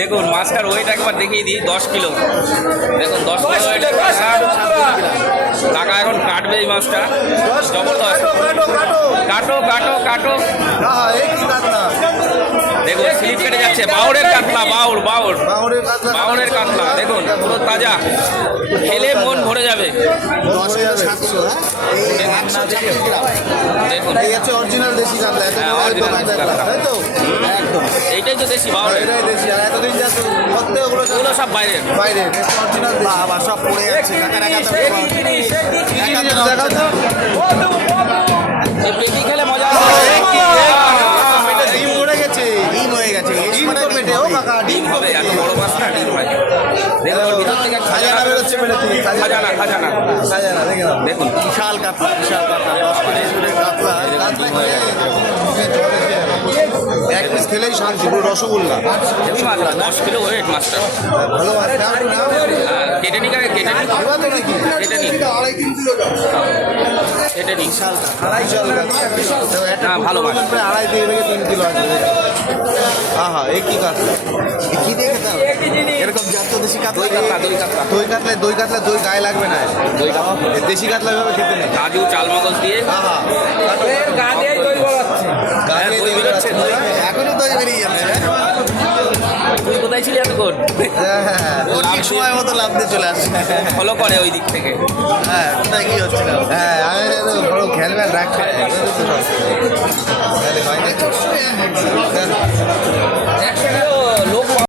দেখুন মাছটার ওয়েট একবার দেখিয়ে দিই 10 কিলো। দেখুন 10 কিলো ওয়েট। কাকা এখন কাটবে এই মাছটা। জবরদস্ত। কাটো কাটো কাটো। দেখুন স্লিপ কেটে যাচ্ছে। বাউরের কাতলা, বাউর বাউর বাউরের কাতলা। দেখুন পুরো তাজা, খেলে মন ভরে যাবে। দেখুন এইটাই তো দেশি বাউর। ওগুলো সব বাইরের। সব পড়ে যাচ্ছে। পেটি খেলে মজা ডিম পড়ে গেছে, ডিম হয়ে গেছে। ডিম হবে, এত বড় মাছটা ডিম হয়। দেখুন ভিতর থেকে খাজানা বেরোচ্ছে পেটেতে। খাজানা খাজানা। খাজানা দেখুন বিশাল কাতলা, বিশাল কাতলা, 10 কেজি করে কাতলা। এক পিস খেলেই শান্তি, পুরো রসগোল্লা। 10 কিলো ওয়েট মাছটা। ভালো মাছ কেটে নি কাকে, কেটে নি কেটে নি কেটে নি। হ্যাঁ ভালো মাছ। 2.5 থেকে 3 কিলো আছে। আহা এ কি কাতলা, কি দিয়ে খেতে হবে? এরকম যত দেশি কাতলা, দই কাতলা। দই কাতলা দই গায়ে লাগবে না। দই কাতলা দেশি কাতলা ভাবে খেতে নেই। কাজু চাল মগজ দিয়ে। আহা গা দিয়ে দই বেরোচ্ছে। দই বেরোচ্ছে। এখনো দই বেরিয়ে যাচ্ছে। তুই কোথায় ছিলি এতক্ষণ? ও ঠিক সময় মতো লাভ দিয়ে চলে আসছে। ফলো করে ওই দিক থেকে। হ্যাঁ কোথায় কি হচ্ছিল? হ্যাঁ আমি বড় খেলবেন রাখছে। একশো